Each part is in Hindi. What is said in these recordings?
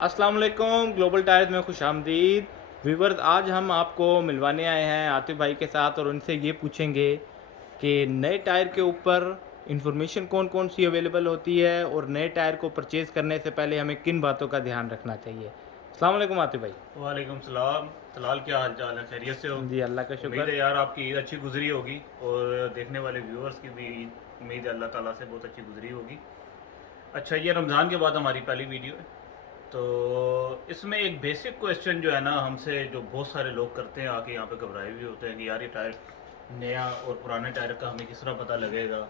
अस्सलाम वालेकुम ग्लोबल टायर्स में खुशामदीद। व्यूवर्स, आज हम आपको मिलवाने आए हैं आतिफ भाई के साथ और उनसे ये पूछेंगे कि नए टायर के ऊपर इंफॉर्मेशन कौन कौन सी अवेलेबल होती है और नए टायर को परचेज़ करने से पहले हमें किन बातों का ध्यान रखना चाहिए। अस्सलाम वालेकुम आतिफ भाई। वालेकुम सलाम। तलाल, क्या हाल चाल है? खैरियत से हो? जी अल्लाह का उम्मीद शुक्र। है यार आपकी ईद अच्छी गुजरी होगी और देखने वाले व्यूअर्स की भी उम्मीद है अल्लाह ताला से बहुत अच्छी गुजरी होगी। अच्छा, ये रमज़ान के बाद हमारी पहली वीडियो है, तो इसमें एक बेसिक क्वेश्चन जो है ना हमसे जो बहुत सारे लोग करते हैं आके यहाँ पे घबराए भी होते हैं कि यार ये टायर नया और पुराने टायर का हमें किस तरह पता लगेगा,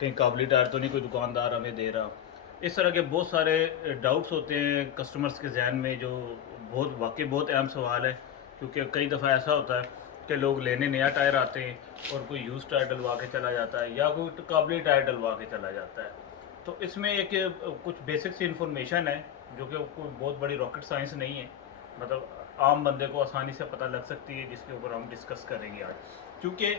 कहीं काबली टायर तो नहीं कोई दुकानदार हमें दे रहा। इस तरह के बहुत सारे डाउट्स होते हैं कस्टमर्स के जहन में, जो बहुत वाकई बहुत अहम सवाल है। क्योंकि कई दफ़ा ऐसा होता है कि लोग लेने नया टायर आते हैं और कोई यूज़ टायर डलवा के चला जाता है या कोई काबली टायर डलवा के चला जाता है। तो इसमें एक कुछ बेसिक सी इन्फॉर्मेशन है जो कि कोई बहुत बड़ी रॉकेट साइंस नहीं है, मतलब आम बंदे को आसानी से पता लग सकती है, जिसके ऊपर हम डिस्कस करेंगे आज। क्योंकि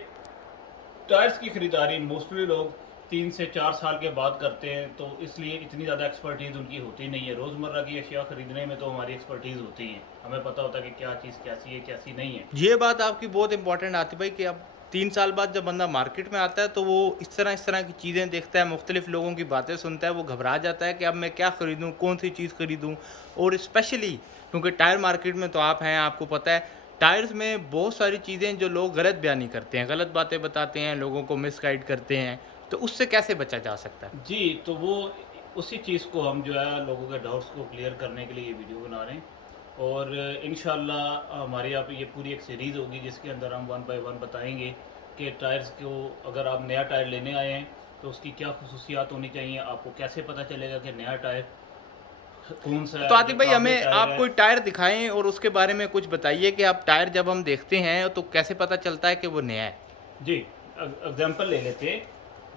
टायर्स की ख़रीदारी मोस्टली लोग 3 से 4 साल के बाद करते हैं, तो इसलिए इतनी ज़्यादा एक्सपर्टीज़ उनकी होती नहीं है। रोज़मर्रा की अशिया ख़रीदने में तो हमारी एक्सपर्टीज़ होती है, हमें पता होता है कि क्या चीज़ कैसी है कैसी नहीं है। ये बात आपकी बहुत इंपॉर्टेंट आती भाई कि अब 3 साल बाद जब बंदा मार्केट में आता है तो वो इस तरह की चीज़ें देखता है, मुख्तलिफ लोगों की बातें सुनता है, वो घबरा जाता है कि अब मैं क्या ख़रीदूँ, कौन सी चीज़ ख़रीदूँ। और स्पेशली क्योंकि टायर मार्केट में तो आप हैं, आपको पता है टायर्स में बहुत सारी चीज़ें जो लोग गलत बयानी करते हैं, गलत बातें बताते हैं, लोगों को मिसगाइड करते हैं, तो उससे कैसे बचा जा सकता है? जी, तो वो उसी चीज़ को हम जो है लोगों के डाउट्स को क्लियर करने के लिए ये वीडियो बना रहे हैं। और इंशाल्लाह हमारी यहाँ पे ये पूरी एक सीरीज़ होगी जिसके अंदर हम वन बाय वन बताएंगे कि टायर्स को, अगर आप नया टायर लेने आए हैं तो उसकी क्या खसूसियात होनी चाहिए, आपको कैसे पता चलेगा कि नया टायर कौन सा तो है, जो आतिफ भाई काबले हमें टायर आप है। कोई टायर दिखाएँ और उसके बारे में कुछ बताइए कि आप टायर जब हम देखते हैं तो कैसे पता चलता है कि वो नया है? जी, एग्जांपल ले लेते हैं।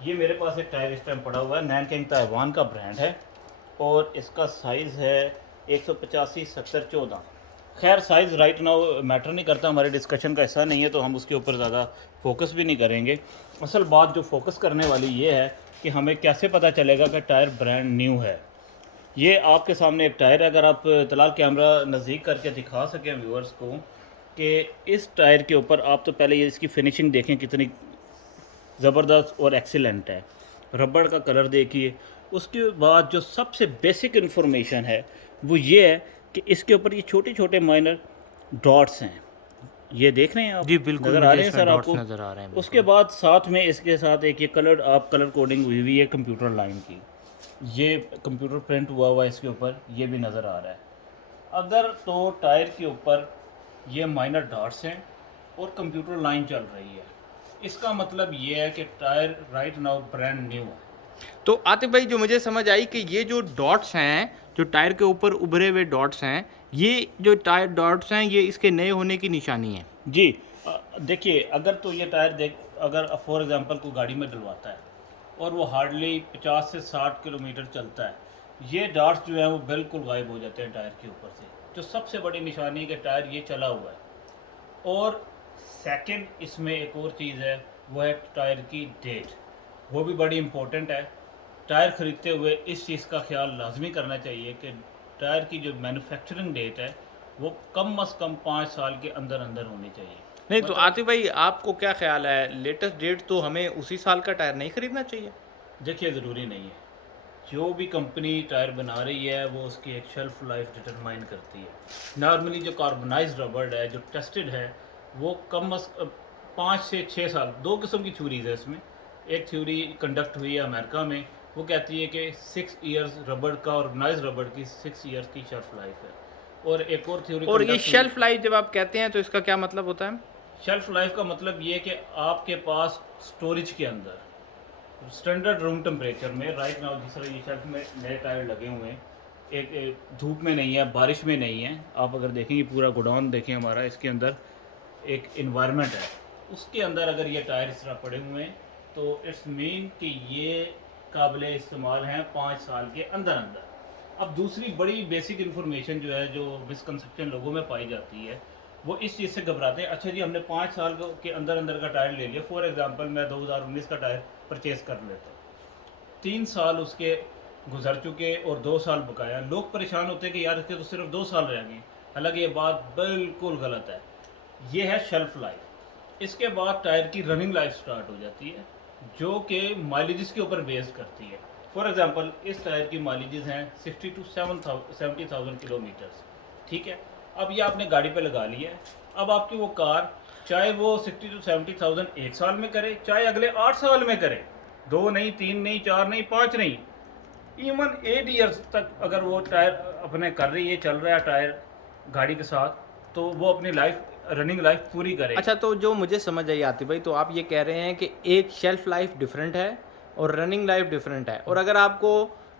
ये मेरे पास एक टायर इस टाइम पड़ा हुआ है, नैनकिंग ताइवान का ब्रांड है और इसका साइज़ है 185/70/14। खैर, साइज़ राइट नाउ मैटर नहीं करता, हमारे डिस्कशन का हिस्सा नहीं है, तो हम उसके ऊपर ज़्यादा फोकस भी नहीं करेंगे। असल बात जो फोकस करने वाली ये है कि हमें कैसे पता चलेगा कि टायर ब्रांड न्यू है। ये आपके सामने एक टायर है, अगर आप तलाल कैमरा नज़दीक करके दिखा सकें व्यूअर्स को कि इस टायर के ऊपर आप तो पहले ये इसकी फिनिशिंग देखें कितनी ज़बरदस्त और एक्सीलेंट है। रबड़ का कलर देखिए। उसके बाद जो सबसे बेसिक इन्फॉर्मेशन है वो ये है कि इसके ऊपर ये छोटे छोटे माइनर डॉट्स हैं। ये देख रहे हैं आप? जी, बिल्कुल नज़र आ मुझे रहे हैं इसमें सर डॉट्स आपको? नज़र आ रहे हैं, उसके बिल्कुल। बाद साथ में इसके साथ एक ये कलर, आप कलर कोडिंग हुई हुई है कंप्यूटर लाइन की, ये कंप्यूटर प्रिंट हुआ हुआ है इसके ऊपर, ये भी नज़र आ रहा है। अगर तो टायर के ऊपर ये माइनर डॉट्स हैं और कंप्यूटर लाइन चल रही है, इसका मतलब ये है कि tyre right now brand new है। तो आतिफ भाई जो मुझे समझ आई कि ये जो डॉट्स हैं, जो टायर के ऊपर उभरे हुए डॉट्स हैं, ये जो टायर डॉट्स हैं ये इसके नए होने की निशानी है। जी, देखिए, अगर तो ये टायर देख, अगर फॉर एग्जांपल कोई गाड़ी में डलवाता है और वो हार्डली 50 से 60 किलोमीटर चलता है, ये डॉट्स जो है वो बिल्कुल गायब हो जाते हैं टायर के ऊपर से। जो सबसे बड़ी निशानी है कि टायर ये चला हुआ है। और सेकंड, इसमें एक और चीज़ है, वो है टायर की डेट। वो भी बड़ी इम्पोर्टेंट है। टायर ख़रीदते हुए इस चीज़ का ख्याल लाजमी करना चाहिए कि टायर की जो मैन्युफैक्चरिंग डेट है वो कम अज़ कम 5 साल के अंदर अंदर होनी चाहिए। नहीं तो मतलब आतिफ भाई आपको क्या ख्याल है, लेटेस्ट डेट तो हमें उसी साल का टायर नहीं खरीदना चाहिए? देखिए, ज़रूरी नहीं है। जो भी कंपनी टायर बना रही है वो उसकी एक शेल्फ़ लाइफ डिटरमाइन करती है। नॉर्मली जो कार्बनाइज्ड रबड़ है, जो टेस्टेड है, वो कम अज़ 5 से 6 साल, दो किस्म की थ्योरीज है इसमें। एक थ्योरी कंडक्ट हुई है अमेरिका में, वो कहती है कि 6 ईयर्स रबड़ का, ऑर्गेनाइज्ड रबड़ की 6 ईयर्स की शेल्फ़ लाइफ है। और एक और थ्योरी और ये कंडक्ट हुई। शेल्फ लाइफ जब आप कहते हैं तो इसका क्या मतलब होता है? शेल्फ़ लाइफ का मतलब ये है कि आपके पास स्टोरेज के अंदर स्टैंडर्ड रूम टेम्परेचर में राइट नाउ, जिस तरह ये शेल्फ में नए टायर लगे हुए हैं, एक धूप में नहीं है, बारिश में नहीं है। आप अगर देखेंगे पूरा गोडाउन देखें हमारा, इसके अंदर एक इन्वायरमेंट है, उसके अंदर अगर ये टायर इस तरह पड़े हुए हैं तो इट्स मीन कि ये काबिल इस्तेमाल हैं 5 साल के अंदर अंदर। अब दूसरी बड़ी बेसिक इन्फॉर्मेशन जो है, जो मिसकंसेप्शन लोगों में पाई जाती है, वो इस चीज़ से घबराते हैं। अच्छा जी, हमने 5 साल के अंदर अंदर का टायर ले लिया। फॉर एग्जांपल मैं 2019 का टायर परचेज़ कर लेता हूँ, 3 साल उसके गुजर चुके और 2 साल बकाया, लोग परेशान होते हैं कि यार इसके तो सिर्फ 2 साल रह गए। हालांकि ये बात बिल्कुल गलत है। ये है शेल्फ लाइफ। इसके बाद टायर की रनिंग लाइफ स्टार्ट हो जाती है, जो कि माइलेजेस के ऊपर बेस करती है। फॉर एग्जांपल इस टायर की माइलेजेस हैं 60 टू 70,000 किलोमीटर्स। ठीक है, अब ये आपने गाड़ी पे लगा लिया है। अब आपकी वो कार, चाहे वो 60 टू 70,000 एक साल में करे, चाहे अगले 8 साल में करे, 2 नहीं, 3 नहीं, 4 नहीं, 5 नहीं, इवन 8 ईयर्स तक अगर वो टायर अपने कर रही है, चल रहा है टायर गाड़ी के साथ, तो वो अपनी लाइफ, रनिंग लाइफ पूरी करे। अच्छा, तो जो मुझे समझ आई आतिफ भाई, तो आप ये कह रहे हैं कि एक शेल्फ लाइफ डिफरेंट है और रनिंग लाइफ डिफरेंट है। और अगर आपको,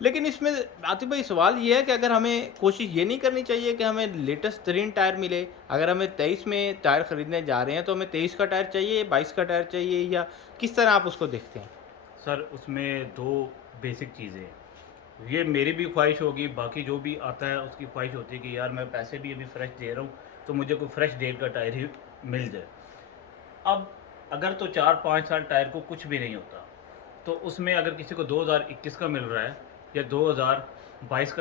लेकिन इसमें आतिफ भाई सवाल ये है कि अगर हमें कोशिश ये नहीं करनी चाहिए कि हमें लेटेस्ट तरीन टायर मिले। अगर हमें 23 में टायर ख़रीदने जा रहे हैं तो हमें 23 का टायर चाहिए, 22 का टायर चाहिए, या किस तरह आप उसको देखते हैं? सर उसमें दो बेसिक चीज़ें हैं। ये मेरी भी ख्वाहिश होगी, बाकी जो भी आता है उसकी ख्वाहिश होती है कि यार मैं पैसे भी अभी फ्रेश दे रहा हूँ, तो मुझे कोई फ्रेश डेट का टायर ही मिल जाए। अब अगर तो 4-5 साल टायर को कुछ भी नहीं होता, तो उसमें अगर किसी को 2021 का मिल रहा है या 2022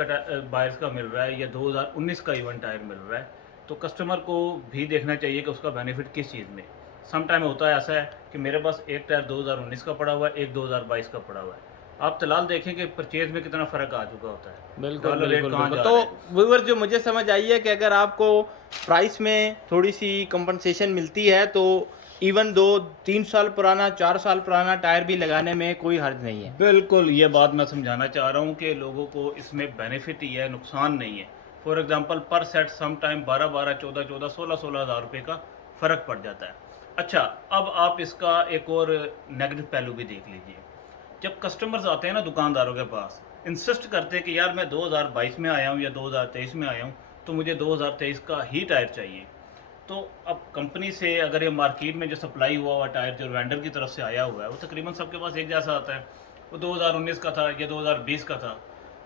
का मिल रहा है या 2019 का इवन टायर मिल रहा है, तो कस्टमर को भी देखना चाहिए कि उसका बेनिफिट किस चीज़ में। सम टाइम होता है ऐसा है कि मेरे पास एक टायर 2019 का पड़ा हुआ है, एक 2022 का पड़ा हुआ है। आप तलाल देखें कि परचेज में कितना फ़र्क आ चुका होता है। बिल्कुल, डॉलर रेट बिल्कुल, कहाँ बिल्कुल। जा तो रहा है। व्यूअर्स, जो मुझे समझ आई है कि अगर आपको प्राइस में थोड़ी-सी कंपनसेशन मिलती है तो इवन 2-3 साल पुराना, 4 साल पुराना टायर भी लगाने में कोई हर्ज नहीं है। बिल्कुल, ये बात मैं समझाना चाह रहा हूँ कि लोगों को इसमें बेनिफिट ही है, नुकसान नहीं है। फॉर एग्ज़ाम्पल पर सेट सम टाइम 12-12, 14-14, 16-16 हज़ार रुपये का फ़र्क पड़ जाता है। अच्छा, अब आप इसका एक और नेगेटिव पहलू भी देख लीजिए। जब कस्टमर्स आते हैं ना दुकानदारों के पास, इंसिस्ट करते हैं कि यार मैं 2022 में आया हूँ या 2023 में आया हूँ, तो मुझे 2023 का ही टायर चाहिए। तो अब कंपनी से अगर ये मार्केट में जो सप्लाई हुआ हुआ टायर जो वेंडर की तरफ से आया हुआ है, वो तकरीबन सबके पास एक जैसा आता है। वो 2019 का था या 2020 का था।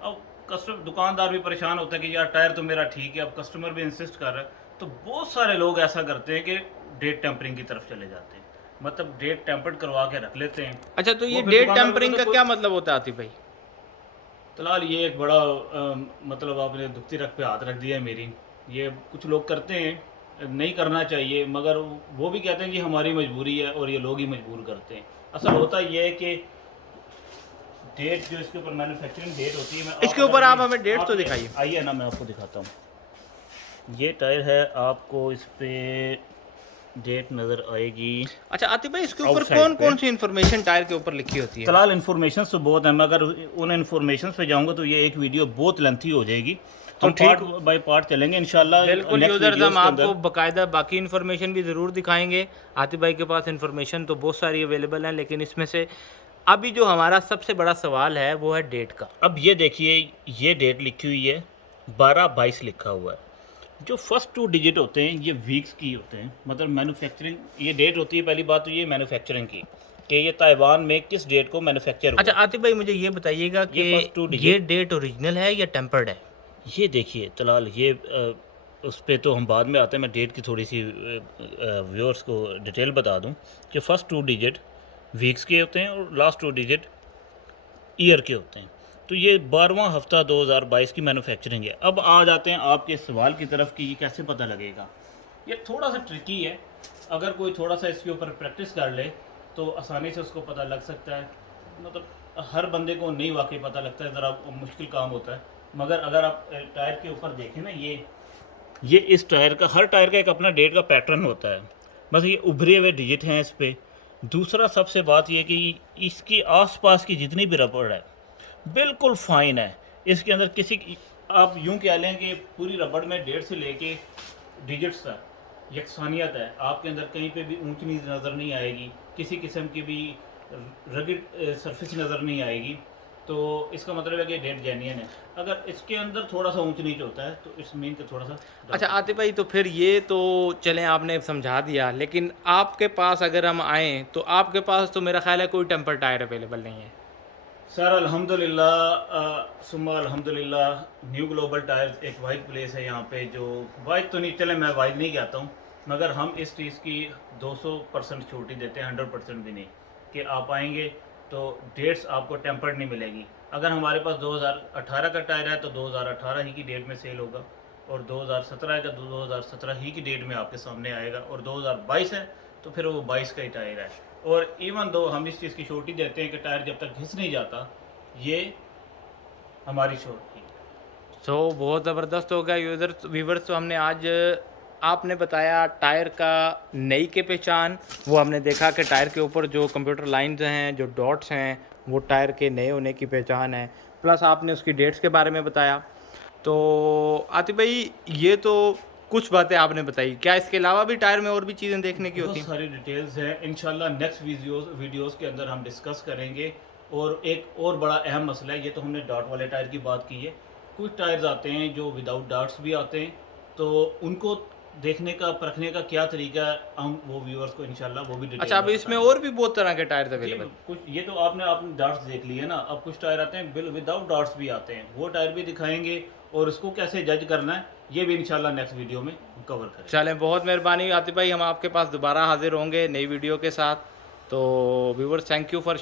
अब कस्टमर, दुकानदार भी परेशान होता है कि यार टायर तो मेरा ठीक है, अब कस्टमर भी इंसिस्ट कर रहा है। तो बहुत सारे लोग ऐसा करते हैं कि डेट टेम्परिंग की तरफ चले जाते हैं, मतलब डेट टेम्पर्ड करवा के रख लेते हैं। अच्छा, तो ये वो फिर डेट दुकानदार को टेम्परिंग तो का क्या मतलब होता है आतिफ भाई? फिलहाल ये एक बड़ा मतलब आपने दुखती रख पे हाथ रख दिया है मेरी। ये कुछ लोग करते हैं, नहीं करना चाहिए, मगर वो भी कहते हैं कि हमारी मजबूरी है और ये लोग ही मजबूर करते हैं। असल होता ये है कि डेट जो इसके ऊपर मैन्युफैक्चरिंग डेट होती है, मैं इसके ऊपर आप हमें डेट तो आप दिखाइए। आइए ना, मैं आपको दिखाता हूँ। ये टायर है, आपको इस पे डेट नज़र आएगी। अच्छा आतिफ भाई, इसके ऊपर Outside कौन पे। कौन सी इन्फॉर्मेशन टायर के ऊपर लिखी होती है? फिलहाल इन्फॉर्मेशन तो बहुत है, मगर उन इन्फॉर्मेशन पे जाऊंगा तो ये एक वीडियो बहुत लेंथी हो जाएगी। तो हम ठीक, पार्ट बाय पार्ट चलेंगे इंशाल्लाह। बिल्कुल नेक्स्ट यूज़र्स, वीडियोस हम के आपको अंदर बाकायदा बाकी इन्फॉर्मेशन भी ज़रूर दिखाएंगे। आतिफ भाई के पास इन्फॉर्मेशन तो बहुत सारी अवेलेबल है, लेकिन इसमें से अभी जो हमारा सबसे बड़ा सवाल है वो है डेट का। अब ये देखिए, ये डेट लिखी हुई है, 12/22 लिखा हुआ है। जो फर्स्ट 2 डिजिट होते हैं ये वीक्स की होते हैं, मतलब मैन्युफैक्चरिंग ये डेट होती है। पहली बात तो ये मैन्युफैक्चरिंग की, कि ये ताइवान में किस डेट को मैन्युफैक्चर हुआ। अच्छा आतिफ भाई, मुझे ये बताइएगा कि ये first 2 digit। ये डेट ओरिजिनल है या टेम्पर्ड है? ये देखिए तलाल, ये उस पे तो हम बाद में आते हैं। मैं डेट की थोड़ी सी व्यूअर्स को डिटेल बता दूं कि फर्स्ट 2 डिजिट वीक्स के होते हैं और लास्ट 2 डिजिट ईयर के होते हैं। तो ये 12वां हफ्ता 2022 की मैन्युफैक्चरिंग है। अब आ जाते हैं आपके सवाल की तरफ कि ये कैसे पता लगेगा। ये थोड़ा सा ट्रिकी है, अगर कोई थोड़ा सा इसके ऊपर प्रैक्टिस कर ले तो आसानी से उसको पता लग सकता है। मतलब हर बंदे को नहीं वाकई पता लगता है, ज़रा मुश्किल काम होता है। मगर अगर आप टायर के ऊपर देखें ना, ये इस टायर का, हर टायर का एक अपना डेट का पैटर्न होता है। बस ये उभरे हुए डिजिट हैं इस पे। दूसरा सबसे बात ये कि इसकी आसपास की जितनी भी रबड़ है बिल्कुल फाइन है। इसके अंदर किसी आप यूं कह लें कि पूरी रबड़ में 1.5 से लेके डिजिट्स तक यकसानियत है। आपके अंदर कहीं पे भी ऊंच नीच नज़र नहीं आएगी, किसी किस्म की भी रगिड सरफेस नज़र नहीं आएगी। तो इसका मतलब है कि डेट जेन्युइन है। अगर इसके अंदर थोड़ा सा ऊंच नीच होता है तो इट्स मीन कि थोड़ा सा। अच्छा आतिफ भाई, तो फिर ये तो चलें, आपने समझा दिया, लेकिन आपके पास अगर हम आएँ तो आपके पास तो मेरा ख्याल है कोई टेम्पर टायर अवेलेबल नहीं है। सर अल्हम्दुलिल्लाह सुम्मा अल्हम्दुलिल्लाह, न्यू ग्लोबल टायर्स एक वाइड प्लेस है यहाँ पे। जो वाइड तो नहीं, चले मैं वाइड नहीं कहता हूँ, मगर हम इस चीज़ की 200% छूट ही देते हैं, 100% भी नहीं। कि आप आएंगे तो डेट्स आपको टेम्पर्ड नहीं मिलेगी। अगर हमारे पास 2018 का टायर है तो 2018 ही की डेट में सेल होगा, और 2017 है तो 2017 ही की डेट में आपके सामने आएगा, और 2022 है तो फिर वो 22 का ही टायर है। और इवन दो हम इस चीज़ की श्योरिटी देते हैं कि टायर जब तक घिस नहीं जाता, ये हमारी श्योरिटी है। सो बहुत ज़बरदस्त हो गया यूज़र्स व्यूवर्स। तो हमने आज आपने बताया टायर का नई के पहचान, वो हमने देखा कि टायर के ऊपर जो कंप्यूटर लाइंस हैं, जो डॉट्स हैं, वो टायर के नए होने की पहचान है। प्लस आपने उसकी डेट्स के बारे में बताया। तो आतिफ भाई, ये तो कुछ बातें आपने बताई, क्या इसके अलावा भी टायर में और भी चीज़ें देखने की बहुत होती हैं? सारी डिटेल्स हैं, इंशाल्लाह नेक्स्ट वीडियोस के अंदर हम डिस्कस करेंगे। और एक और बड़ा अहम मसला है, ये तो हमने डॉट वाले टायर की बात की है, कुछ टायर्स आते हैं जो विदाउट डॉट्स भी आते हैं, तो उनको देखने का परखने का क्या तरीका है, हम वो व्यूअर्स को इंशाल्लाह वो भी डिटेल अच्छा, अब में इसमें बताएंगे। और भी बहुत तरह के टायर्स जी, अवेलेबल? कुछ ये तो आपने डॉट्स देख लिए ना, अब कुछ टायर आते हैं बिल विदाउट डॉट्स भी आते हैं, वो टायर भी दिखाएंगे, और उसको कैसे जज करना है ये भी इंशाल्लाह नेक्स्ट वीडियो में कवर करेंगे। चलें, बहुत मेहरबानी आतिफ भाई, हम आपके पास दोबारा हाजिर होंगे नई वीडियो के साथ। तो viewers, thank you for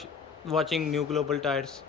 watching new global tyres.